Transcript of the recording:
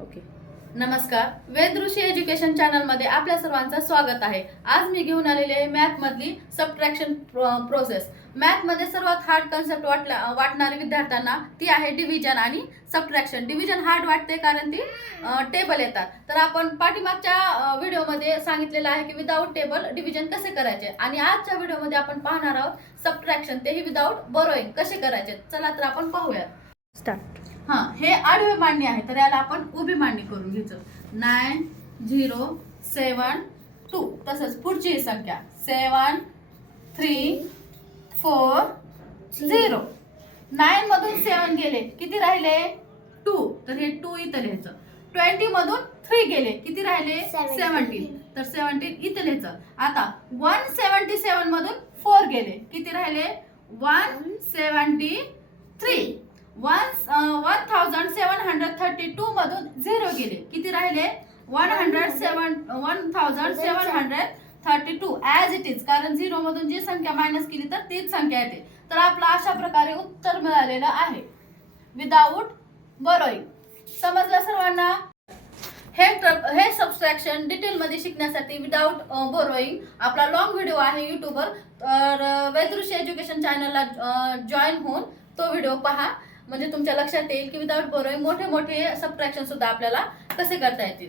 Okay. नमस्कार, वेद ऋषी education channel मध्ये आपल्या सर्वांचं स्वागत आहे. आज मी घेऊन आलेले आहे मॅथ मधली सबट्रॅक्शन प्रोसेस. मॅथ मध्ये सर्वात हार्ड कन्सेप्ट वाटणारी विद्यार्थ्यांना ती आहे डिव्हिजन आणि सबट्रॅक्शन. डिव्हिजन हार्ड वाटते कारण ती टेबल येतात. तर आपण पाठीमागच्या व्हिडिओमध्ये सांगितलेलं आहे की विदाउट टेबल डिव्हिजन कसे करायचे, आणि आजच्या व्हिडिओमध्ये आपण पाहणार आहोत सबट्रॅक्शन, तेही विदाउट बोरोइंग कसे करायचे. चला तर आपण पाहूयात. स्टार्ट. हे आडवी मांडणी आहे, तर याला आपण उभी मांडणी करून घ्यायचं. 9 0 7 2. तसंच पुढची संख्या 7 3 4 0. 9 मधून 7 गेले, किती राहिले 2, तर हे 2 इथं लिहायचं. 20 मधून 3 गेले, किती राहिले 17, तर 17 इथं लिहायचं. आता 177 मधून 4 गेले, किती राहिले 173. 1732 मधून 0 गेले, किती राहिले 1732. ऍज इट इज, कारण 0 मधून जी संख्या मायनस केली तर तीच संख्या येते. तर आपलं अशा प्रकारे उत्तर मिळालेलं आहे विदाउट बोरोइंग. समजलं सर्वांना? हे सबट्रॅक्शन डिटेल मध्ये शिकण्यासाठी विदाउट बोरोइंग आपला लॉंग व्हिडिओ आहे युट्यूबवर, तर वेद ऋषी एज्युकेशन चॅनलला जॉईन होऊन तो व्हिडिओ पहा, म्हणजे तुमच्या लक्षात येईल की विदाउट बोरोइंग मोठे मोठे सबट्रॅक्शन सुद्धा आपल्याला कसे करता येतील.